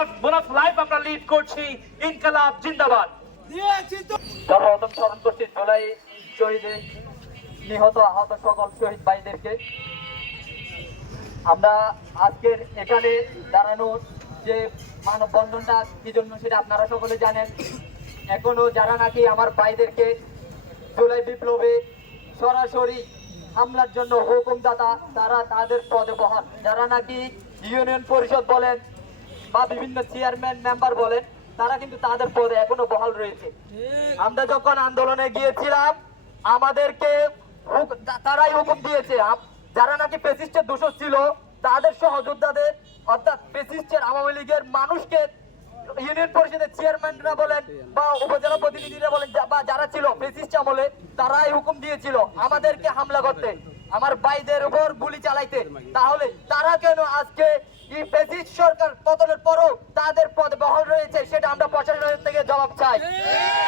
আমরা লিড করছি, ইনকালাব, জিন্দাবাদ। স্মরণ করছি জুলাই নিহত আহত সকল শহীদ ভাইদেরকে আমরা আজকের এখানে দাঁড়ানোর যে মানববন্ধনটা কি জন্য সেটা আপনারা সকলে জানেন। এখনও যারা নাকি আমার ভাইদেরকে জুলাই বিপ্লবে সরাসরি হামলার জন্য হুকুমদাতা, তারা তাদের পদে বহাল যারা নাকি ইউনিয়ন পরিষদ বলেন বা বিভিন্ন চেয়ারম্যান মেম্বার বলেন তারা কিন্তু তাদের পদে এখনও বহাল রয়েছে। আমরা যখন আন্দোলনে গিয়েছিলাম আমাদেরকে তারাই হুকুম দিয়েছে। যারা নাকি পেসিস্টের দোষর ছিল তাদের সহযোদ্ধাদের অর্থাৎ পেসিস্টের আওয়ামী লীগের মানুষকে ইউনিয়ন পরিষদের চেয়ারম্যানরা বলেন বা উপজেলা প্রতিনিধিরা বলেন বা যারা ছিল ফেসিস্ট আমলে তারাই হুকুম দিয়েছিল আমাদেরকে হামলা করতে। আমার ভাইদের উপর গুলি চালাইতে। তাহলে তারা কেন আজকে এই ফেসিস্ট সরকার পতনের পরও তাদের পদে বহাল রয়েছে সেটা আমরা প্রশাসনের থেকে জবাব চাই।